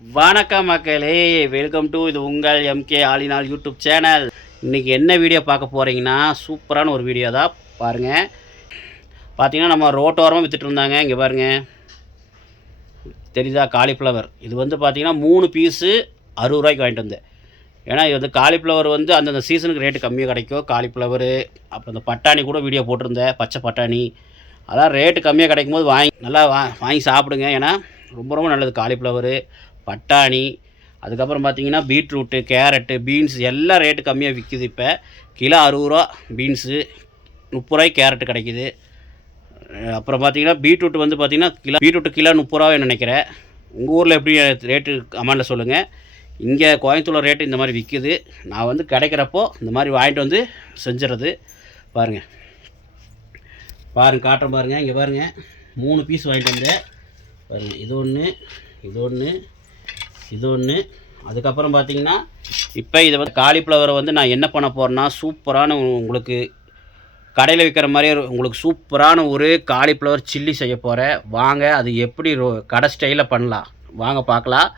வணக்கம் மக்களே, welcome to இது உங்கள் எம்கே ஆலினால் யூடியூப் சேனல். இன்றைக்கி என்ன வீடியோ பார்க்க போகிறீங்கன்னா, சூப்பரான ஒரு வீடியோ தான் பாருங்கள். பார்த்தீங்கன்னா நம்ம ரோட்டோரமாக விற்றுட்டு இருந்தாங்க. இங்கே பாருங்கள், தெரியுதா? காலிஃப்ளவர். இது வந்து பார்த்திங்கன்னா 3 பீஸு 60 ரூபாய்க்கு வாங்கிட்டு வந்தேன். ஏன்னா இது வந்து காலிஃப்ளவர் வந்து அந்தந்த சீசனுக்கு ரேட்டு கம்மியாக கிடைக்கும். காலிஃப்ளவரு, அப்புறம் இந்த பட்டாணி கூட வீடியோ போட்டிருந்தேன், பச்சை பட்டாணி. அதான் ரேட்டு கம்மியாக கிடைக்கும் போது நல்லா வாங்கி சாப்பிடுங்க. ஏன்னா ரொம்ப ரொம்ப நல்லது காலிஃப்ளவரு, பட்டாணி. அதுக்கப்புறம் பார்த்தீங்கன்னா பீட்ரூட்டு, கேரட்டு, பீன்ஸ் எல்லாம் ரேட்டு கம்மியாக விற்கிது. இப்போ கிலோ 60 ரூபா பீன்ஸு, 30 ரூபாய்க்கு கேரட்டு கிடைக்கிது. அப்புறம் பார்த்தீங்கன்னா பீட்ரூட் வந்து பார்த்தீங்கன்னா பீட்ரூட்டு கிலோ 30 ரூபான்னு நினைக்கிறேன். உங்கள் ஊரில் எப்படி ரேட்டு கமெண்டில் சொல்லுங்கள். இங்கே கோயம்புத்தூர் ரேட்டு இந்த மாதிரி விற்கிது. நான் வந்து கிடைக்கிறப்போ இந்த மாதிரி வாங்கிட்டு வந்து செஞ்சுறது. பாருங்கள் காட்டுறேன் பாருங்கள். இங்கே பாருங்கள், 3 பீஸ் வாங்கிட்டு வந்தேன் பாருங்கள். இது ஒன்று, இது ஒன்று, இது ஒன்று. அதுக்கப்புறம் பார்த்தீங்கன்னா இப்போ இதை வந்து காலிஃப்ளவரை வந்து நான் என்ன பண்ண போகிறேன்னா, சூப்பரான உங்களுக்கு கடையில் விற்கிற மாதிரியே உங்களுக்கு சூப்பரான ஒரு காலிஃப்ளவர் சில்லி செய்ய போகிறேன். வாங்க, அது எப்படி கடை ஸ்டைலில் பண்ணலாம் வாங்க பார்க்கலாம்.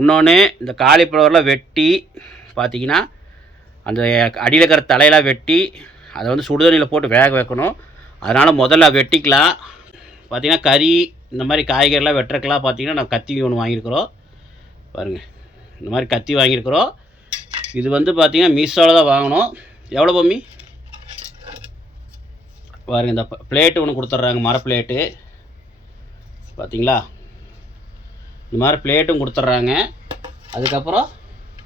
இன்னொன்று, இந்த காலிஃப்ளவரில் வெட்டி பார்த்தீங்கன்னா அந்த அடியில் இருக்கிற தலையெல்லாம் வெட்டி அதை வந்து சுடுதண்ணியில் போட்டு வேக வைக்கணும். அதனால் முதல்ல வெட்டிக்கலாம். பார்த்திங்கன்னா கறி இந்த மாதிரி காய்கறிலாம் வெட்டுறக்கெல்லாம் பார்த்திங்கன்னா நான் கத்தி ஒன்று வாங்கியிருக்கிறோம் பாருங்கள். இந்த மாதிரி கத்தி வாங்கியிருக்கிறோம். இது வந்து பார்த்திங்கன்னா மீஷோவில் தான் வாங்கணும். எவ்வளோ பொம்மி பாருங்கள். இந்த பிளேட்டு ஒன்று கொடுத்துட்றாங்க, மர பிளேட்டு பார்த்திங்களா. இந்த மாதிரி பிளேட்டும் கொடுத்துட்றாங்க. அதுக்கப்புறம்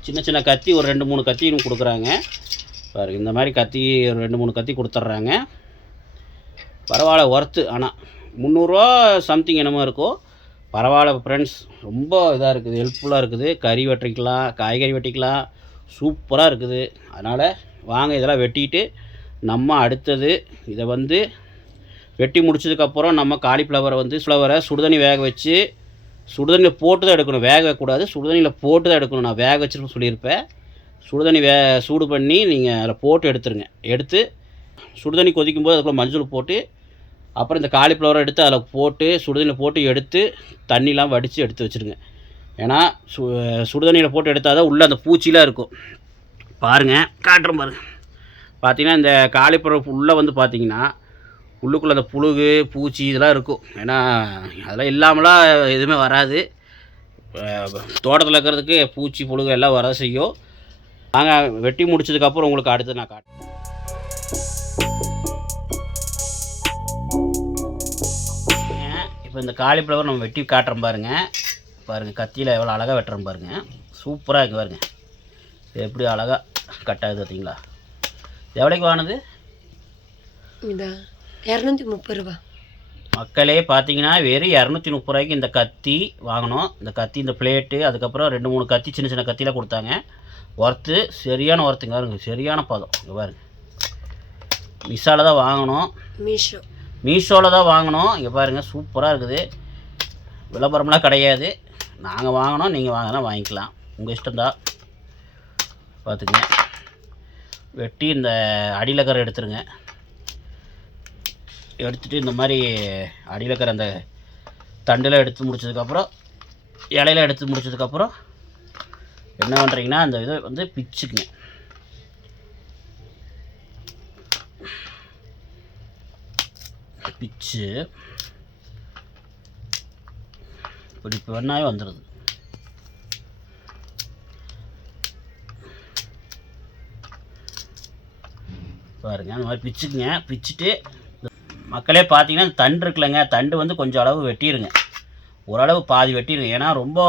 சின்ன சின்ன கத்தி ஒரு 2-3 கத்தியும் கொடுக்குறாங்க பாருங்கள். இந்த மாதிரி கத்தி ஒரு 2-3 கத்தி கொடுத்துட்றாங்க. பரவாயில்ல, ஒர்த்து. ஆனால் 300 ரூபா சம்திங் என்னமோ இருக்கும். பரவாயில்ல ஃப்ரெண்ட்ஸ், ரொம்ப இதாக இருக்குது, ஹெல்ப்ஃபுல்லாக இருக்குது. கறி வெட்டிக்கலாம், காய்கறி வெட்டிக்கலாம், சூப்பராக இருக்குது. அதனால் வாங்க, இதெல்லாம் வெட்டிட்டு நம்ம அடுத்தது இதை வந்து வெட்டி முடிச்சதுக்கப்புறம் நம்ம காலிஃப்ளவரை வந்து சுடுதண்ணி வேக வச்சு, சுடுதண்ணியில் போட்டு தான் எடுக்கணும், வேக வைக்கக்கூடாது. சுடுதண்ணியில் போட்டு தான் எடுக்கணும். நான் வேக வச்சுருப்பேன் சொல்லியிருப்பேன். சுடுதண்ணி சூடு பண்ணி நீங்கள் அதில் போட்டு எடுத்துருங்க. எடுத்து சுடுதண்ணி கொதிக்கும்போது அதுக்குள்ளே மஞ்சள் போட்டு, அப்புறம் இந்த காலிஃப்ளவரை எடுத்து அதில் போட்டு சுடுதண்ணியில் போட்டு எடுத்து தண்ணிலாம் வடித்து எடுத்து வச்சுருங்க. ஏன்னா சுடுதண்ணியில் போட்டு எடுத்தால் தான் உள்ளே அந்த பூச்சிலாம் இருக்கும். பாருங்கள், காட்டுறேன் பாருங்கள். பார்த்திங்கன்னா இந்த காலிஃப்ளவர் உள்ளே வந்து பார்த்திங்கன்னா உள்ளுக்குள்ளே அந்த புழுகு பூச்சி இதெல்லாம் இருக்கும். ஏன்னா அதெல்லாம் இல்லாமலாம் எதுவுமே வராது. தோட்டத்தில் இருக்கிறதுக்கு பூச்சி புழுகு எல்லாம் வர செய்யும். நாங்கள் வெட்டி முடிச்சதுக்கப்புறம் உங்களுக்கு அடுத்து நான் காட்டுறேன். இப்போ இந்த காலிஃப்ளவர் நம்ம வெட்டி காட்டுறோம் பாருங்கள். கத்தியில் எவ்வளோ அழகாக வெட்டுறோம் பாருங்கள். சூப்பராக இருக்குது பாருங்கள். இது எப்படி அழகாக கட் ஆகுது பார்த்தீங்களா. எவ்வளோக்கு வாங்கினது? 230 ரூபா மக்களே. பார்த்தீங்கன்னா வெறும் 230 ரூபாய்க்கு இந்த கத்தி வாங்கினோம். இந்த கத்தி, இந்த பிளேட்டு, அதுக்கப்புறம் 2-3 கத்தி, சின்ன சின்ன கத்தியில் கொடுத்தாங்க. ஒர்த்து, சரியான ஒர்த்துங்க பாருங்க, சரியான பதம். இங்கே பாருங்க, மிஷோவில் தான் வாங்கினோம். மீஷோவில் தான் வாங்கினோம். இங்கே பாருங்கள், சூப்பராக இருக்குது. விளம்பரம்லாம் கிடையாது. நாங்கள் வாங்கினோம், நீங்கள் வாங்கினா வாங்கிக்கலாம், உங்கள் இஷ்டம்தான். பார்த்துங்க, வெட்டி இந்த அடியில் கரை எடுத்துருங்க. எடுத்துகிட்டு இந்த மாதிரி அடியில் இருக்கிற அந்த தண்டில் எடுத்து முடிச்சதுக்கப்புறம், இலையில எடுத்து முடிச்சதுக்கப்புறம் என்ன பண்ணுறீங்கன்னா, அந்த இதை வந்து பிச்சுக்குங்க. பிச்சு இப்படி பண்ணாவே வந்துடுது. பாருங்க, அந்த மாதிரி பிச்சுக்குங்க. பிச்சுட்டு மக்களே பார்த்தீங்கன்னா தண்டு இருக்குல்லங்க, தண்டு வந்து கொஞ்சம் அளவு வெட்டிடுங்க. ஓரளவு பாதி வெட்டிடுங்க. ஏன்னா ரொம்ப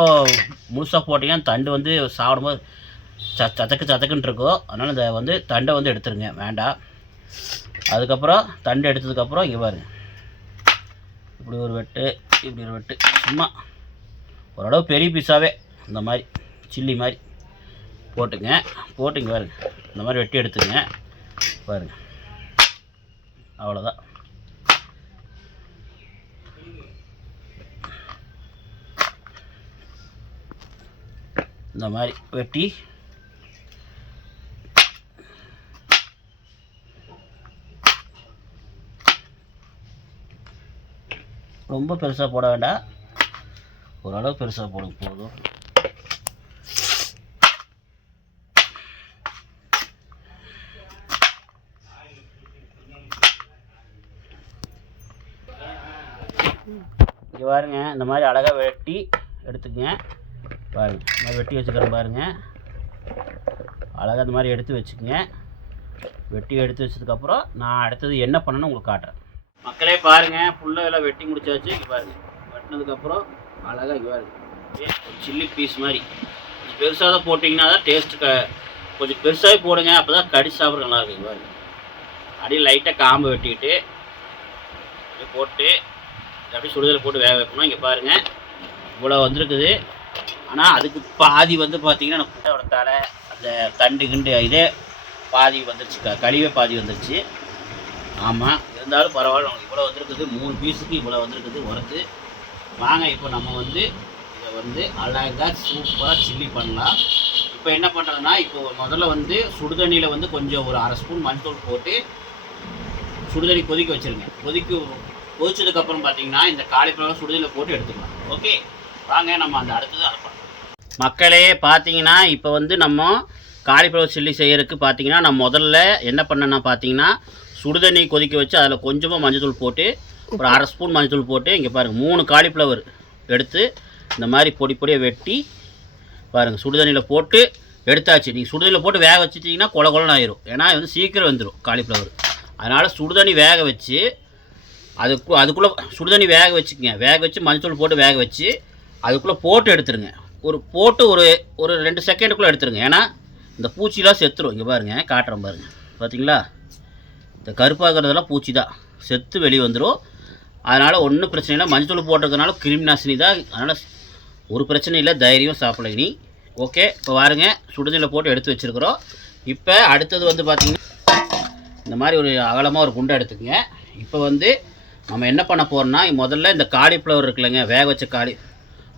முழுசாக போட்டிங்கன்னா தண்டு வந்து சாப்பிடும்போது சதக்குன்னு இருக்கும். அதனால் இந்த வந்து தண்டை வந்து எடுத்துருங்க, வேண்டாம். அதுக்கப்புறம் தண்டு எடுத்ததுக்கப்புறம் இங்கே பாருங்கள், இப்படி ஒரு வெட்டு, இப்படி ஒரு வெட்டு, சும்மா ஓரளவு பெரிய பீஸாகவே இந்த மாதிரி சில்லி மாதிரி போட்டுங்க. போட்டுங்க பாருங்கள், இந்த மாதிரி வெட்டி எடுத்துங்க பாருங்கள். அவ்வளோதான். இந்த மாதிரி வெட்டி ரொம்ப பெருசாக போட வேண்டாம், ஓரளவு பெருசாக போடுங்க போதும். இங்கே பாருங்க, இந்த மாதிரி அழகாக வெட்டி எடுத்துக்கங்க. பாருங்க, இந்த மாதிரி வெட்டி வச்சுக்கிறேன் பாருங்கள். அழகாக இந்த மாதிரி எடுத்து வச்சுக்கோங்க. வெட்டி எடுத்து வச்சதுக்கப்புறம் நான் அடுத்தது என்ன பண்ணணும்னு உங்களுக்கு காட்டுறேன். மக்களே பாருங்கள், ஃபுல்லாக எல்லாம் வெட்டி முடிச்சாச்சு. இங்கே பாருங்கள், வெட்டினதுக்கப்புறம் அழகாக இங்கே பாருங்க, ஒரு சில்லி பீஸ் மாதிரி பெருசாக தான் போட்டிங்கன்னா தான் டேஸ்ட்டு கொஞ்சம் பெருசாகவே போடுங்க, அப்போ தான் கடிச்சு சாப்பிட்ற நல்லா இருக்குது. இங்கே பாருங்க, அப்படியே லைட்டாக காம்பை வெட்டிக்கிட்டு அப்படியே போட்டு அப்படியே சுடுதலை போட்டு வேக வைக்கணும். இங்கே பாருங்கள், இவ்வளோ வந்துருக்குது. ஆனால் அதுக்கு பாதி வந்து பார்த்திங்கன்னா நான் புட்டோட தலை அந்த தண்டு கிண்டு இதே பாதி வந்துருச்சு, கழிவே பாதி வந்துருச்சு. ஆமாம், இருந்தாலும் பரவாயில்ல, நமக்கு இவ்வளோ வந்துருக்குது. 3 பீஸுக்கு இவ்வளோ வந்துருக்குது உரத்து. வாங்க இப்போ நம்ம வந்து இதை வந்து அழகாக சூப்பராக சில்லி பண்ணலாம். இப்போ என்ன பண்ணுறதுன்னா, இப்போ முதல்ல வந்து சுடுதண்ணியில் வந்து கொஞ்சம் ஒரு 1/2 ஸ்பூன் மஞ்சள் போட்டு சுடுதண்ணி கொதிக்க வச்சுருங்க. கொதிச்சதுக்கப்புறம் பார்த்தீங்கன்னா இந்த காலிஃப்ளவர் சுடுதண்ணியில் போட்டு எடுத்துக்கலாம். ஓகே, வாங்க நம்ம அந்த அடுத்தது அரைப்போம். மக்களே பார்த்தீங்கன்னா இப்போ வந்து நம்ம காலிஃப்ளவர் சில்லி செய்யறதுக்கு பார்த்தீங்கன்னா நான் முதல்ல என்ன பண்ணேன்னா பார்த்தீங்கன்னா சுடுதண்ணி கொதிக்க வச்சு அதில் கொஞ்சமாக மஞ்சள் போட்டு ஒரு 1/2 ஸ்பூன் மஞ்சள் போட்டு இங்கே பாருங்கள் 3 காலிஃப்ளவர் எடுத்து இந்த மாதிரி பொடி பொடியாக வெட்டி பாருங்கள் சுடுதண்ணியில் போட்டு எடுத்தாச்சு. நீங்கள் சுடுதண்ணியில் போட்டு வேக வச்சுட்டிங்கன்னா கொல கொலன்னு ஆயிரும். ஏன்னா வந்து சீக்கிரம் வந்துடும் காலிஃப்ளவர். அதனால் சுடுதண்ணி வேக வச்சு அதுக்குள்ளே சுடுதண்ணி வேக வச்சுக்கங்க. வேக வச்சு மஞ்சள் போட்டு வேக வச்சு அதுக்குள்ளே போட்டு எடுத்துருங்க. போட்டு ஒரு 2 செகண்டுக்குள்ளே எடுத்துருங்க. ஏன்னா இந்த பூச்சிலாம் செத்துரும். இங்கே பாருங்கள், காட்டுறேன் பாருங்கள், பார்த்தீங்களா? இந்த கருப்பாகிறதெல்லாம் பூச்சி தான், செத்து வெளியே வந்துடும். அதனால் ஒன்றும் பிரச்சனை இல்லை. மஞ்சள் போட்டிருக்கனால கிருமி நாசினி தான், அதனால் ஒரு பிரச்சனை இல்லை, தைரியம் சாப்பிடல நீ. ஓகே, இப்போ பாருங்க, சுடுதண்ணியில் போட்டு எடுத்து வச்சுருக்குறோம். இப்போ அடுத்தது வந்து பார்த்திங்கன்னா இந்த மாதிரி ஒரு அகலமாக ஒரு குண்டை எடுத்துக்கங்க. இப்போ வந்து நம்ம என்ன பண்ண போகிறோம்னா, முதல்ல இந்த காலிஃப்ளவர் இருக்குல்லங்க, வேக வச்ச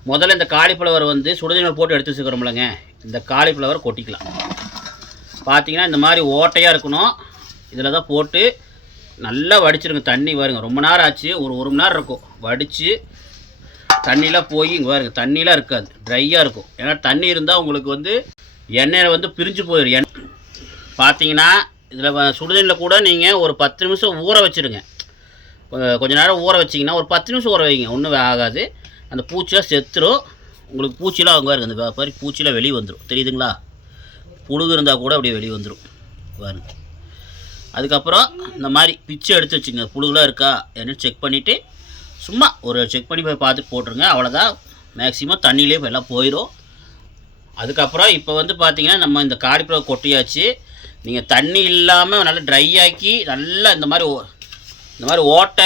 முதல்ல இந்த காலிஃப்ளவர் வந்து சுடுதண்ணியில் போட்டு எடுத்து வச்சுக்கிறோம்லங்க, இந்த காலிஃப்ளவர் கொட்டிக்கலாம். பார்த்தீங்கன்னா இந்த மாதிரி ஓட்டையாக இருக்கணும். இதில் தான் போட்டு நல்லா வடிச்சிருங்க. தண்ணி பாருங்க, ரொம்ப நேரம் ஆச்சு, ஒரு மணி நேரம் இருக்கும் வடித்து. தண்ணிலாம் போய் இங்கே பாருங்க, தண்ணிலாம் இருக்காது, ட்ரையாக இருக்கும். ஏன்னா தண்ணி இருந்தால் உங்களுக்கு வந்து எண்ணெயில் வந்து பிரிஞ்சு போயிடும். பார்த்தீங்கன்னா இதில் சுடுதண்ணியில் கூட நீங்கள் ஒரு 10 நிமிஷம் ஊற வச்சுருங்க. கொஞ்சம் நேரம் ஊற வச்சிங்கன்னா ஒரு 10 நிமிஷம் ஊற வைங்க, ஒன்றும் ஆகாது. அந்த பூச்சியாக செத்துரும். உங்களுக்கு பூச்சிலாம் அங்கே இருக்குது, அந்த மாதிரி பூச்சிலாம் வெளியே வந்துடும், தெரியுதுங்களா? புழுகு இருந்தால் கூட அப்படியே வெளியே வந்துடும் பாருங்க. அதுக்கப்புறம் இந்த மாதிரி பிச்சை எடுத்து வச்சுங்க, புழுகுலாம் இருக்கா என்னன்னு செக் பண்ணிவிட்டு சும்மா ஒரு செக் பண்ணி போய் பார்த்துட்டு போட்டுருங்க. அவ்வளோதான், மேக்ஸிமம் தண்ணியிலே எல்லாம் போயிடும். அதுக்கப்புறம் இப்போ வந்து பார்த்திங்கன்னா நம்ம இந்த காலிஃப்ளவர் கொட்டியாச்சு. நீங்கள் தண்ணி இல்லாமல் நல்லா ட்ரை ஆக்கி நல்லா இந்த மாதிரி ஓட்டை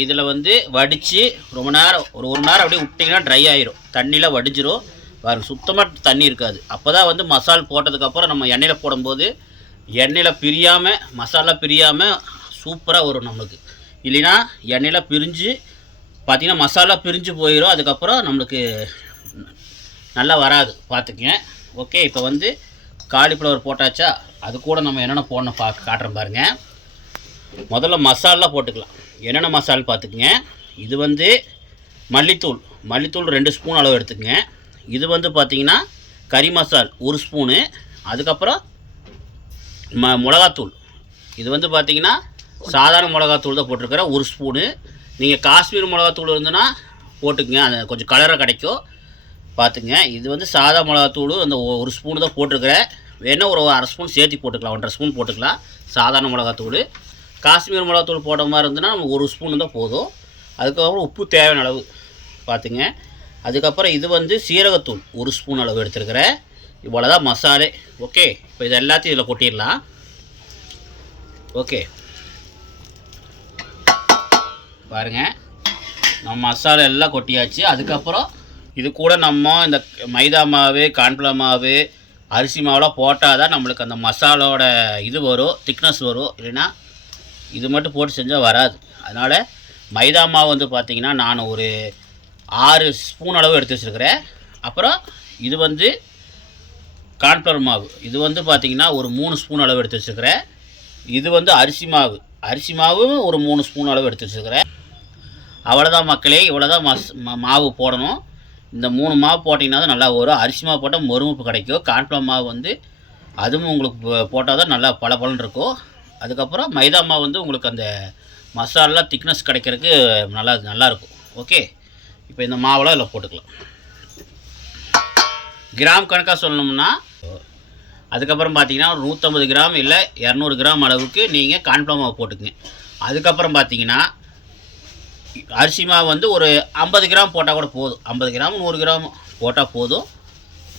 இதில் வந்து வடித்து ரொம்ப நேரம் ஒரு மணி நேரம் அப்படியே விட்டிங்கன்னா ட்ரை ஆகிரும். தண்ணியில் வடிஞ்சிரும் பாருங்கள், சுத்தமாக தண்ணி இருக்காது. அப்போ தான் வந்து மசால் போட்டதுக்கப்புறம் நம்ம எண்ணெயில் போடும்போது எண்ணெயில் பிரியாமல் மசாலா பிரியாமல் சூப்பராக வரும் நம்மளுக்கு. இல்லைன்னா எண்ணெயில் பிரிஞ்சு பார்த்திங்கன்னா மசாலா பிரிஞ்சு போயிடும். அதுக்கப்புறம் நம்மளுக்கு நல்லா வராது, பார்த்துக்குங்க. ஓகே, இப்போ வந்து காலிஃப்ளவர் போட்டாச்சா, அது கூட நம்ம என்னென்ன போடணும் காட்டுறேன் பாருங்கள். முதல்ல மசாலா போட்டுக்கலாம். என்னென்ன மசாலா பார்த்துக்குங்க. இது வந்து மல்லித்தூள் 2 ஸ்பூன் அளவு எடுத்துக்கங்க. இது வந்து பார்த்திங்கன்னா கறி மசால் 1 ஸ்பூனு. அதுக்கப்புறம் மிளகாத்தூள், இது வந்து பார்த்திங்கன்னா சாதாரண மிளகாத்தூள் தான் போட்டிருக்கிறேன், 1 ஸ்பூனு. நீங்கள் காஷ்மீர் மிளகாத்தூள் இருந்துன்னா போட்டுக்குங்க, அது கொஞ்சம் கலராக கிடைக்கும், பார்த்துங்க. இது வந்து சாதா மிளகாத்தூள் அந்த 1 ஸ்பூனு தான் போட்டிருக்கிறேன். வேணால் ஒரு 1/2 ஸ்பூன் சேர்த்து போட்டுக்கலாம், 1.5 ஸ்பூன் போட்டுக்கலாம் சாதாரண மிளகாத்தூள். காஷ்மீர் மிளகாத்தூள் போட்ட மாதிரி இருந்ததுன்னா நம்ம 1 ஸ்பூன் தான் போதும். அதுக்கப்புறம் உப்பு தேவையான அளவு பார்த்துங்க. அதுக்கப்புறம் இது வந்து சீரகத்தூள் 1 ஸ்பூன் அளவு எடுத்துருக்கிறேன். இவ்வளோ தான் மசாலே. ஓகே, இப்போ இது எல்லாத்தையும் இதில் கொட்டிடலாம். ஓகே, பாருங்கள், நம்ம மசாலா எல்லாம் கொட்டியாச்சு. அதுக்கப்புறம் இது கூட நம்ம இந்த மைதா மாவு, கார்ன்ஃப்ளவர் மாவு, அரிசி மாவுலாம் போட்டால் தான் நம்மளுக்கு அந்த மசாலோட இது வரும், திக்னஸ் வரும். இல்லைன்னா இது மட்டும் போட்டு செஞ்சால் வராது. அதனால் மைதா மாவு வந்து பார்த்திங்கன்னா நான் ஒரு 6 ஸ்பூன் அளவு எடுத்து வச்சுருக்கிறேன். அப்புறம் இது வந்து கார்ன்ஃப்ளவர் மாவு, இது வந்து பார்த்திங்கன்னா ஒரு 3 ஸ்பூன் அளவு எடுத்து வச்சுருக்கிறேன். இது வந்து அரிசி மாவு ஒரு 3 ஸ்பூன் அளவு எடுத்து வச்சுருக்கிறேன். அவ்வளோதான் மக்களே, இவ்வளோ தான் மாவு போடணும். இந்த 3 மாவு போட்டிங்கன்னா தான் நல்லா வரும். அரிசி மாவு போட்டால் மொறுமுப்பு கிடைக்கும். கார்ன்ஃப்ளவர் மாவு வந்து அதுவும் உங்களுக்கு போட்டால் தான் நல்லா பளபளன்னு இருக்கும். அதுக்கப்புறம் மைதா மாவு வந்து உங்களுக்கு அந்த மசாலா திக்னஸ் கிடைக்கிறதுக்கு நல்லாயிருக்கும். ஓகே, இப்போ இந்த மாவெல்லாம் இதில் போட்டுக்கலாம். கிராம் கணக்காக சொல்லணும்னா அதுக்கப்புறம் பார்த்தீங்கன்னா ஒரு 150 கிராம் இல்லை 200 கிராம் அளவுக்கு நீங்கள் கார்ன்ஃப்ளவர் மாவு போட்டுக்குங்க. அதுக்கப்புறம் பார்த்தீங்கன்னா அரிசி மாவு வந்து ஒரு 50 கிராம் போட்டால் கூட போதும். 50 கிராம் 100 கிராம் போட்டால் போதும்.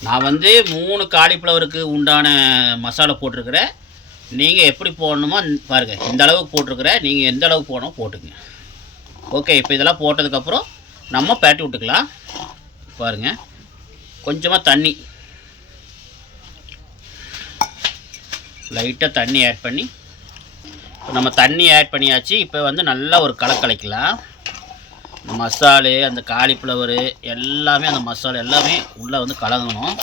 நான் வந்து 3 காலிஃப்ளவருக்கு உண்டான மசாலா போட்டிருக்கிறேன். நீங்கள் எப்படி போடணுமோ பாருங்கள், இந்த அளவுக்கு போட்டிருக்கிறேன். நீங்கள் எந்த அளவுக்கு போடணும் போட்டுக்குங்க. ஓகே, இப்போ இதெல்லாம் போட்டதுக்கப்புறம் நம்ம பேட்டி விட்டுக்கலாம். பாருங்கள், கொஞ்சமாக தண்ணி, லைட்டாக தண்ணி ஆட் பண்ணி, இப்போ நம்ம தண்ணி ஆட் பண்ணியாச்சு. இப்போ வந்து நல்லா ஒரு கலக்கலாம். இந்த மசாலு, அந்த காலிஃப்ளவரு எல்லாமே, அந்த மசாலா எல்லாமே உள்ளே வந்து கலங்கணும்.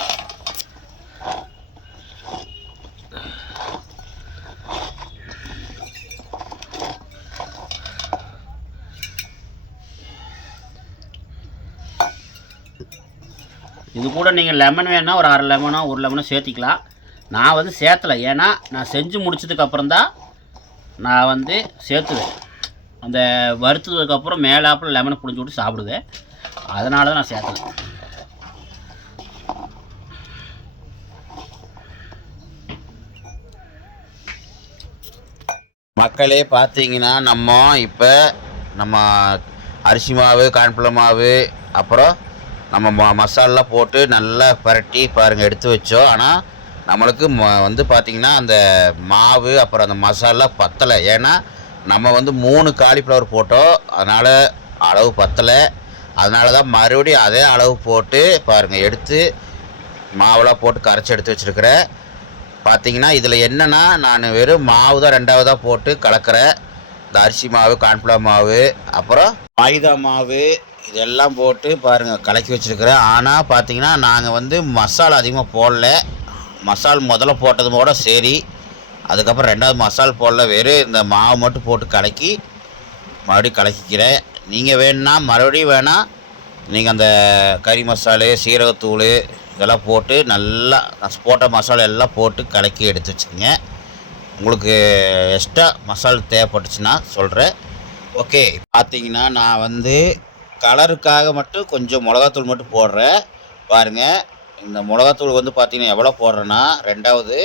இது கூட நீங்கள் லெமன் வேணால் ஒரு 1/2 லெமனோ 1 லெமனோ சேர்த்திக்கலாம். நான் வந்து சேர்த்தலை, ஏன்னா நான் செஞ்சு முடிச்சதுக்கப்புறம் தான் நான் வந்து சேர்த்துவேன். அந்த வறுத்ததுக்கப்புறம் மேலாப்பில் லெமனை புழிஞ்சு விட்டு சாப்பிடுவேன். அதனால தான் நான் சேர்த்தலை. மக்களே பார்த்தீங்கன்னா இப்போ நம்ம அரிசி மாவு, கார்ன்ஃப்ளவர் மாவு, அப்புறம் நம்ம மசாலெலாம் போட்டு நல்லா பரட்டி பாருங்கள் எடுத்து வச்சோம். ஆனால் நம்மளுக்கு வந்து பார்த்திங்கன்னா அந்த மாவு அப்புறம் அந்த மசாலா பத்தலை. ஏன்னா நம்ம வந்து 3 காலிஃப்ளவர் போட்டோம், அதனால் அளவு பத்தலை. அதனால தான் மறுபடியும் அதே அளவு போட்டு பாருங்கள் எடுத்து மாவெலாம் போட்டு கரைச்சி எடுத்து வச்சுருக்கிறேன். பார்த்திங்கன்னா இதில் என்னென்னா நான் வெறும் மாவு தான் 2வதாக போட்டு கலக்கிறேன். இந்த அரிசி மாவு, கார்ன்ஃப்ளவர் மாவு, அப்புறம் மைதா மாவு இதெல்லாம் போட்டு பாருங்கள் கலக்கி வச்சுருக்கிறேன். ஆனால் பார்த்திங்கன்னா நாங்கள் வந்து மசாலா அதிகமாக போடல. மசால் முதல்ல போட்டதோட சரி, அதுக்கப்புறம் 2வது மசால் போடல, வெறும் இந்த மாவு மட்டும் போட்டு கலக்கி மறுபடியும் கலக்கிக்கிறேன். நீங்கள் வேணுன்னா மறுபடியும் வேணால் நீங்கள் அந்த கறி மசாலு, சீரகத்தூள் இதெல்லாம் போட்டு நல்லா போட்ட மசாலா எல்லாம் போட்டு கலக்கி எடுத்து வச்சுக்கோங்க. உங்களுக்கு எக்ஸ்ட்ரா மசாலா தேவைப்பட்டுச்சுன்னா சொல்கிறேன். ஓகே, பார்த்தீங்கன்னா நான் வந்து கலருக்காக மட்டும் கொஞ்சம் மிளகாத்தூள் மட்டும் போடுறேன். பாருங்கள், இந்த மிளகாத்தூள் வந்து பார்த்திங்கன்னா எவ்வளோ போடுறேன்னா, 2வது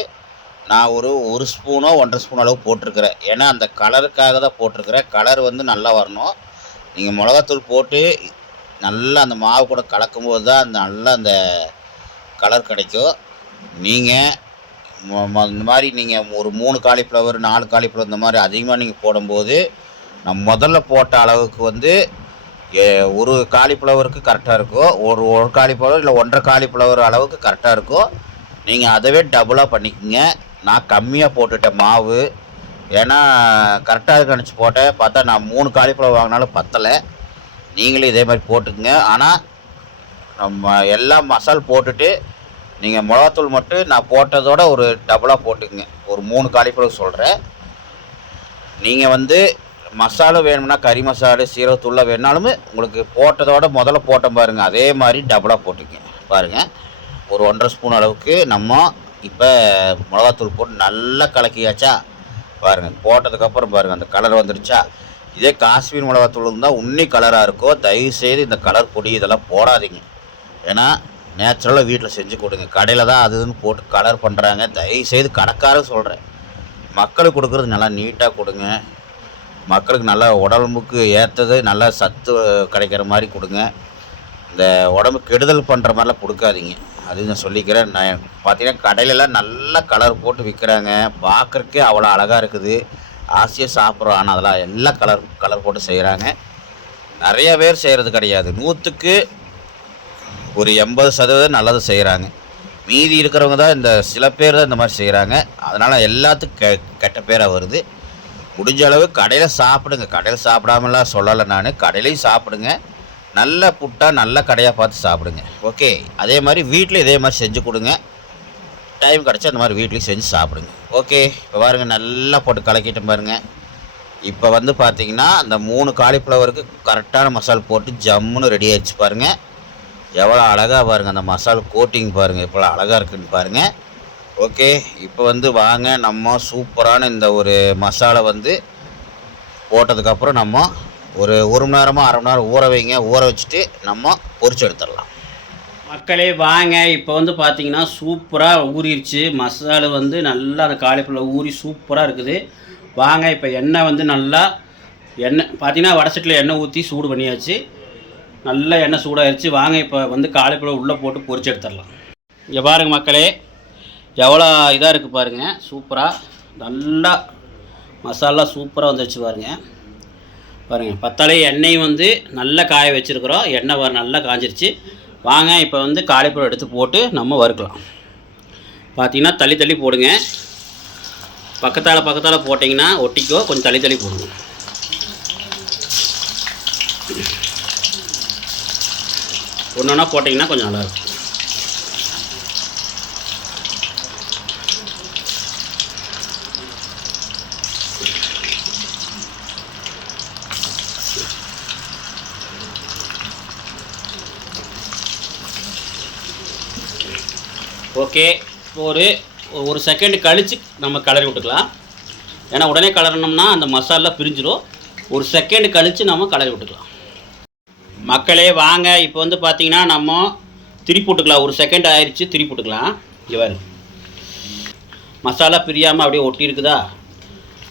நான் ஒரு ஸ்பூனோ 1.5 ஸ்பூன் அளவு போட்டிருக்கிறேன். ஏன்னா அந்த கலருக்காக தான் போட்டிருக்கிறேன். கலர் வந்து நல்லா வரணும். நீங்கள் மிளகாத்தூள் போட்டு நல்லா அந்த மாவு கூட கலக்கும்போது தான் அந்த நல்லா அந்த கலர் கிடைக்கும். நீங்கள் இந்த மாதிரி நீங்கள் ஒரு 3 காலிஃப்ளவர் 4 காலிஃப்ளவர் இந்த மாதிரி அதிகமாக நீங்கள் போடும்போது நான் முதல்ல போட்ட அளவுக்கு வந்து ஒரு காலிஃப்ளவருக்கு கரெக்டாக இருக்கும். ஒரு காலிஃப்ளவர் இல்லை 1.5 காலிஃப்ளவர் அளவுக்கு கரெக்டாக இருக்கும். நீங்கள் அதவே டபுளாக பண்ணிக்கோங்க. நான் கம்மியாக போட்டுட்டேன் மாவு, ஏன்னா கரெக்டாக இருக்கு நினச்சி போட்டேன். பார்த்தா நான் 3 காலிஃப்ளவர் வாங்கினாலும் பத்தலை. நீங்களும் இதே மாதிரி போட்டுக்குங்க. ஆனால் நம்ம எல்லாம் மசால் போட்டுட்டு நீங்கள் மிளகாத்தூள் மட்டும் நான் போட்டதோட ஒரு டபுளாக போட்டுக்குங்க. ஒரு 3 காலிஃப்ளவர் சொல்கிறேன். நீங்கள் வந்து மசாலா வேணும்னா கறி மசாலா, சீரகத்தூள்லாம் வேணாலுமே உங்களுக்கு போட்டதோட முதல்ல போட்டோம் பாருங்கள், அதே மாதிரி டபுளாக போட்டுக்கங்க. பாருங்கள், ஒரு 1.5 ஸ்பூன் அளவுக்கு நம்ம இப்போ மிளகாத்தூள் போட்டு நல்லா கலக்கியாச்சா. பாருங்கள், போட்டதுக்கப்புறம் பாருங்கள் அந்த கலர் வந்துடுச்சா. இதே காஷ்மீர் மிளகாத்தூள் இருந்தால் உன்னி கலராக இருக்கும். தயவுசெய்து இந்த கலர் பொடி இதெல்லாம் போடாதீங்க. ஏன்னா நேச்சுரலாக வீட்டில் செஞ்சு கொடுங்க. கடையில் தான் அதுன்னு போட்டு கலர் பண்ணுறாங்க. தயவுசெய்து கடைக்காரன் சொல்கிறேன், மக்களுக்கு கொடுக்குறது நல்லா நீட்டாக கொடுங்க. மக்களுக்கு நல்லா உடம்புக்கு ஏற்றது நல்லா சத்து கிடைக்கிற மாதிரி கொடுங்க. இந்த உடம்பு கெடுதல் பண்ணுற மாதிரிலாம் கொடுக்காதீங்க. அது நான் சொல்லிக்கிறேன். நான் பார்த்தீங்கன்னா கடையிலலாம் நல்ல கலர் போட்டு விற்கிறாங்க. பார்க்குறக்கே அவ்வளோ அழகாக இருக்குது, ஆசையாக சாப்பிட்றோம். ஆனால் அதெல்லாம் எல்லாம் கலர் போட்டு செய்கிறாங்க. நிறைய பேர் செய்கிறது கிடையாது. 100க்கு ஒரு 80% நல்லது செய்கிறாங்க. மீதி இருக்கிறவங்க தான் இந்த சில பேர் தான் இந்த மாதிரி செய்கிறாங்க. அதனால் எல்லாத்துக்கும் கெட்ட பேராக வருது. முடிஞ்ச அளவு கடையில் சாப்பிடுங்க. கடையில் சாப்பிடாமலாம் சொல்லலை நான், கடையிலையும் சாப்பிடுங்க. நல்ல புட்டாக நல்ல கடையாக பார்த்து சாப்பிடுங்க. ஓகே, அதே மாதிரி வீட்டில் இதே மாதிரி செஞ்சு கொடுங்க. டைம் கிடச்சா அந்த மாதிரி வீட்லேயும் செஞ்சு சாப்பிடுங்க. ஓகே, இப்போ பாருங்கள் நல்லா போட்டு கலக்கிட்டு பாருங்கள். இப்போ வந்து பார்த்திங்கன்னா அந்த 3 காலிஃப்ளவருக்கு கரெக்டான மசால் போட்டு ஜம்முன்னு ரெடி ஆகிடுச்சு. பாருங்கள் எவ்வளோ அழகாக பாருங்கள், அந்த மசால் கோட்டிங் பாருங்கள் எவ்வளோ அழகாக இருக்குதுன்னு பாருங்கள். ஓகே, இப்போ வந்து வாங்க நம்ம சூப்பரான இந்த ஒரு மசாலா வந்து போட்டதுக்கப்புறம் நம்ம ஒரு 1 மணி நேரமோ 1/2 மணி நேரம் ஊற வைங்க. ஊற வச்சுட்டு நம்ம பொரிச்சு எடுத்துடலாம். மக்களே வாங்க, இப்போ வந்து பார்த்தீங்கன்னா சூப்பராக ஊறிடுச்சு. மசாலா வந்து நல்லா அந்த காலிஃப்ளவர் ஊறி சூப்பராக இருக்குது. வாங்க இப்போ எண்ணெய் வந்து நல்லா பார்த்தீங்கன்னா வடசட்டியில் எண்ணெய் ஊற்றி சூடு பண்ணியாச்சு. நல்லா எண்ணெய் சூடாகிடுச்சு. வாங்க இப்போ வந்து காலிஃப்ளவர் உள்ளே போட்டு பொரிச்சு எடுத்துடலாம். இங்கே பாருங்கள் மக்களே, எவ்வளோ இதாக இருக்குது பாருங்கள். சூப்பராக நல்லா மசாலா சூப்பராக வந்துடுச்சு பாருங்கள். பத்தாலே எண்ணெய் வந்து நல்லா காய வச்சுருக்குறோம். எண்ணெய் நல்லா காஞ்சிருச்சு. வாங்க இப்போ வந்து காலிஃப்ளவர் எடுத்து போட்டு நம்ம வறுக்கலாம். பார்த்தீங்கன்னா தள்ளி தள்ளி போடுங்க. பக்கத்தால் போட்டிங்கன்னா ஒட்டிக்கோ. கொஞ்சம் தள்ளி தள்ளி போடுங்க. ஒன்று ஒன்றா போட்டிங்கன்னா கொஞ்சம் நல்லாயிருக்கும். ஓகே, ஒரு செகண்ட் கழித்து நம்ம கலரி விட்டுக்கலாம். ஏன்னா உடனே கலரணும்னா அந்த மசாலா பிரிஞ்சிடும். ஒரு செகண்ட் கழித்து நம்ம கலரி விட்டுக்கலாம். மக்களே வாங்க, இப்போ வந்து பார்த்திங்கன்னா நம்ம திருப்பி விட்டுக்கலாம். ஒரு செகண்ட் ஆயிடுச்சு, திருப்பி விட்டுக்கலாம். இங்கே பாருங்க, மசாலா பிரியாமல் அப்படியே ஒட்டி இருக்குதா,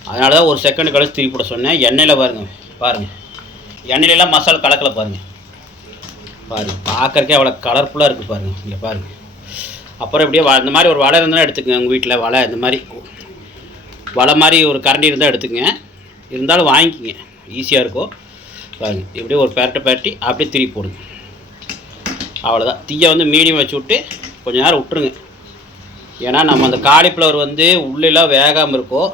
அதனால தான் ஒரு செகண்ட் கழித்து திருப்பி விட சொன்னேன். எண்ணெயில் பாருங்கள் எண்ணெயிலலாம் மசாலா கலக்கலை பாருங்கள். பார்க்குறக்கே அவ்வளோ கலர்ஃபுல்லாக இருக்குது பாருங்கள். இங்கே பாருங்கள். அப்புறம் இப்படியே இந்த மாதிரி ஒரு வலை இருந்தால் எடுத்துக்கங்க. உங்கள் வீட்டில் வலை, இந்த மாதிரி வலை மாதிரி ஒரு கரண்டி இருந்தால் எடுத்துக்கங்க. இருந்தாலும் வாங்கிக்கிங்க, ஈஸியாக இருக்கும். பாருங்கள், இப்படியே ஒரு பெரட்டி அப்படியே திருப்பி போடுங்க. அவ்வளோதான். தீயை வந்து மீடியம் வச்சு விட்டு கொஞ்சம் நேரம் விட்டுருங்க. ஏன்னா நம்ம அந்த காலிஃப்ளவர் வந்து உள்ளெல்லாம் வேகாமல் இருக்கும்.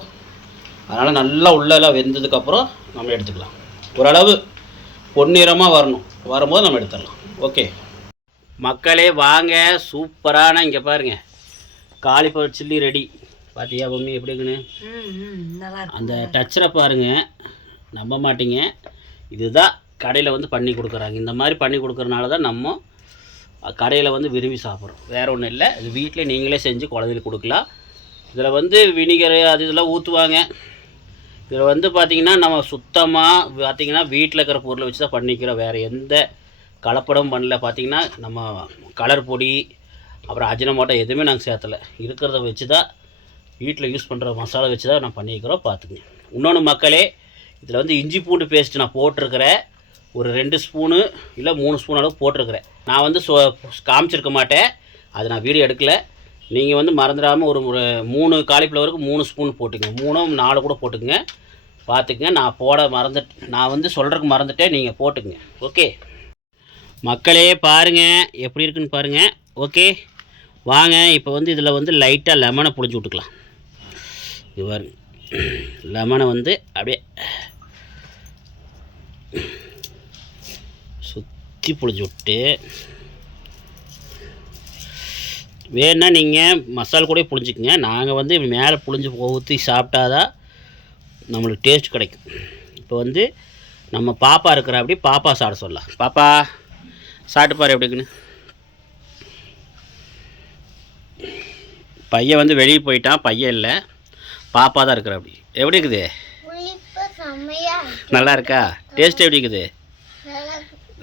அதனால் நல்லா உள்ளெல்லாம் வெந்ததுக்கப்புறம் நம்ம எடுத்துக்கலாம். ஓரளவு பொன்னிறமாக வரும்போது நம்ம எடுத்துடலாம். ஓகே மக்களே வாங்க, சூப்பரான இங்கே பாருங்கள் காலிஃப்ளவர் சில்லி ரெடி. பார்த்தியா மம்மி எப்படி இருக்குன்னு? அந்த டச்சரை பாருங்கள், நம்ப மாட்டீங்க. இதுதான் கடையில் வந்து பண்ணி கொடுக்குறாங்க. இந்த மாதிரி பண்ணி கொடுக்குறனால தான் நம்ம கடையில் வந்து விரும்பி சாப்பிட்றோம். வேறு ஒன்றும் இல்லை. இது வீட்டில் நீங்களே செஞ்சு குழந்தைகளுக்கு கொடுக்கலாம். இதில் வந்து வினிகர் அது இதெல்லாம் ஊற்றுவாங்க. இதில் வந்து பார்த்திங்கன்னா நம்ம சுத்தமாக பார்த்திங்கன்னா வீட்டில் இருக்கிற பொருளை வச்சு தான் பண்ணிக்கிறோம். வேறு எந்த கலப்படம் பண்ணல. பார்த்திங்கன்னா நம்ம கலர் பொடி அப்புறம் அஜினமோட்டோ எதுவுமே நாங்கள் சேர்த்தலை. இருக்கிறத வச்சு தான் வீட்டில் யூஸ் பண்ணுற மசாலா வச்சு தான் நான் பண்ணிக்கிறோம். பார்த்துக்குங்க. இன்னொன்று மக்களே, இதில் வந்து இஞ்சி பூண்டு பேஸ்ட்டு நான் போட்டிருக்கிறேன். ஒரு 2 ஸ்பூனு இல்லை 3 ஸ்பூன் அளவு போட்டிருக்கிறேன். நான் வந்து காமிச்சிருக்க மாட்டேன், அது நான் வீடியோ எடுக்கலை. நீங்கள் வந்து மறந்துடாமல் ஒரு 3 காலிஃப்ளவருக்கு 3 ஸ்பூன் போட்டுங்க. 3 4 கூட போட்டுக்குங்க. பார்த்துக்குங்க. நான் வந்து சொல்கிறதுக்கு மறந்துட்டேன், நீங்கள் போட்டுக்குங்க. ஓகே மக்களே பாருங்கள் எப்படி இருக்குன்னு பாருங்கள். ஓகே வாங்க, இப்போ வந்து இதில் வந்து லைட்டாக லெமனை புழிஞ்சு விட்டுக்கலாம். இது பாருங்க, லெமனை வந்து அப்படியே சுற்றி புழிஞ்சு விட்டு, வேணுன்னா நீங்கள் மசாலா கூட புழிஞ்சிக்கங்க. நாங்கள் வந்து மேலே புழிஞ்சு ஊற்றி சாப்பிட்டாதான் நம்மளுக்கு டேஸ்ட் கிடைக்கும். இப்போ வந்து நம்ம பாப்பா இருக்கிற அப்படி பாப்பா சாப்பிட சொல்லலாம். பாப்பா சாப்பிட்டு பாரு எப்படி இருக்குன்னு. பையன் வந்து வெளியே போயிட்டான், பையன் இல்லை, பாப்பா தான் இருக்கிற அப்படி. எப்படி இருக்குது? நல்லா இருக்கா? டேஸ்ட் எப்படி இருக்குது?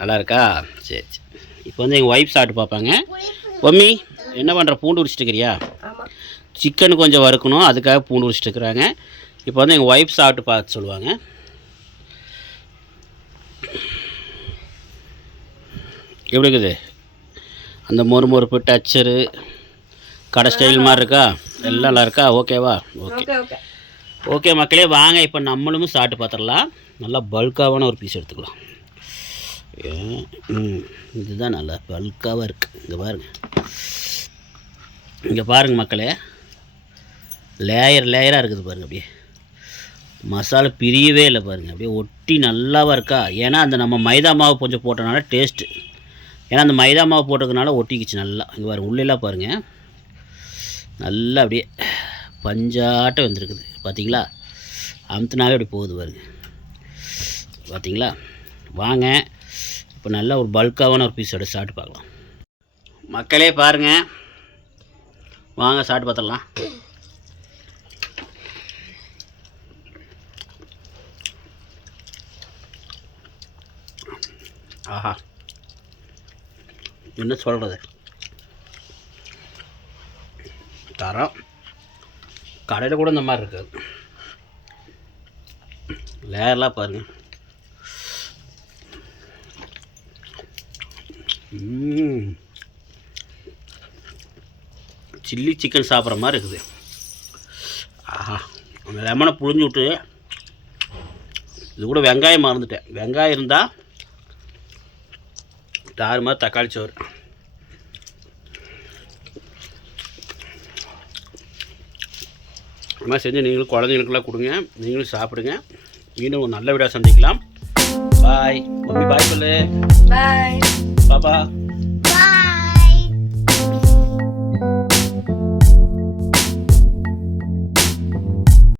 நல்லா இருக்கா? சரி சரி. இப்போ வந்து எங்கள் ஒய்ஃப் சாப்பிட்டு பார்ப்பாங்க. மம்மி என்ன பண்ணுற, பூண்டு உரிச்சிட்டு இருக்கிறியா? சிக்கன் கொஞ்சம் வறுக்கணும், அதுக்காக பூண்டு உரிச்சிட்டு இருக்கிறாங்க. இப்போ வந்து எங்கள் ஒய்ஃப் சாப்பிட்டு பார்த்து சொல்லுவாங்க. எப்படி இருக்குது? அந்த மொறுமொறுப்பு டச்சரு கடை ஸ்டைல் மாதிரி இருக்கா? எல்லாம் நல்லா இருக்கா? ஓகேவா? ஓகே மக்களே வாங்க, இப்போ நம்மளும் சாப்பிட்டு பார்த்துடலாம். நல்லா பல்காவான ஒரு பீஸ் எடுத்துக்கலாம். இதுதான் நல்லா பல்காவாக இருக்குது. இங்கே பாருங்கள் மக்களே, லேயராக இருக்குது பாருங்கள். அப்படியே மசாலா பிரியவே இல்லை பாருங்கள். அப்படியே ஒட்டி நல்லாவாக இருக்கா? ஏன்னா அந்த நம்ம மைதா மாவு கொஞ்சம் போட்டனால டேஸ்ட்டு. ஏன்னா அந்த மைதா மாவு போட்டதுனால ஒட்டிக்கிச்சு நல்லா. இங்கே பாருங்கள், உள்ளெல்லாம் பாருங்கள் நல்லா அப்படியே பஞ்சாட்டம் வந்துருக்குது. பார்த்தீங்களா? அமுத்துனாவே அப்படி போகுது பாருங்க. பார்த்தீங்களா? வாங்க இப்போ நல்லா ஒரு பல்காவான ஒரு பீஸ் எடுத்து சாப்பிட்டு பார்க்கலாம். மக்களே பாருங்கள், வாங்க சாப்பிட்டு பார்த்துடலாம். ஆஹா, என்ன சொல்கிறது, தரம். கடையில் கூட இந்த மாதிரி இருக்காது. லேயர்லாம் பாருங்கள். சில்லி சிக்கன் சாப்பிட்ற மாதிரி இருக்குது. ஆஹா, அந்த லெமனை புழிஞ்சு விட்டு இது கூட வெங்காயம் மறந்துட்டேன். வெங்காயம் இருந்தால் தாறு மாதிரி தக்காளி சோறு. இது மாதிரி செஞ்சு நீங்களும் குழந்தைங்களுக்கெல்லாம் கொடுங்க, நீங்களும் சாப்பிடுங்க. மீண்டும் ஒரு நல்ல வீடியோ சந்திக்கலாம். பாய் மம்மி, பாய் சொல்லு. பாய் பாப்பா.